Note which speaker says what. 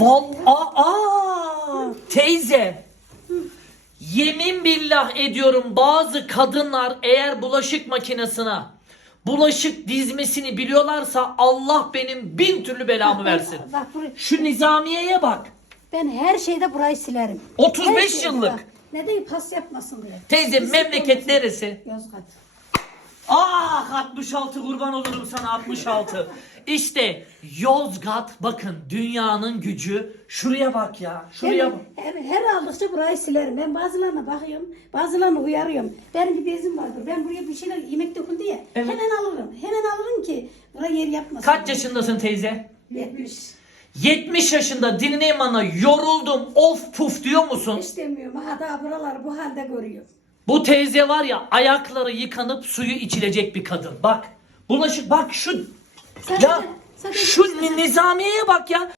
Speaker 1: Val aa, aa teyze. Yemin billah ediyorum bazı kadınlar eğer bulaşık makinesine bulaşık dizmesini biliyorlarsa Allah benim bin türlü belamı versin. Bak buraya. Şu nizamiyeye bak.
Speaker 2: Ben her şeyde burayı silerim.
Speaker 1: 35 Her şeyde yıllık. bak.
Speaker 2: Neden pas yapmasın diye.
Speaker 1: Teyze Pislik memleket olmasın. neresi? Yozgat. Ah 66 kurban olurum sana 66. İşte Yozgat bakın dünyanın gücü. Şuraya bak ya. Şuraya bak.
Speaker 2: her, her, her aldıkça burayı silerim. Ben bazılarına bakıyorum, bazılarını uyarıyorum. Benim bir bezim vardır. Ben buraya bir şeyler yemek döküldü ya. Evet. Hemen alırım. Hemen alırım ki buraya yer yapmasın.
Speaker 1: Kaç yaşındasın teyze? 70. 70 yaşında dinleyin bana yoruldum of puf diyor musun?
Speaker 2: Hiç demiyorum. Ha daha buraları bu halde görüyor.
Speaker 1: Bu teyze var ya ayakları yıkanıp suyu içilecek bir kadın. Bak bulaşık bak şu Sadece- ya sadece- şu nizamiyeye bak ya.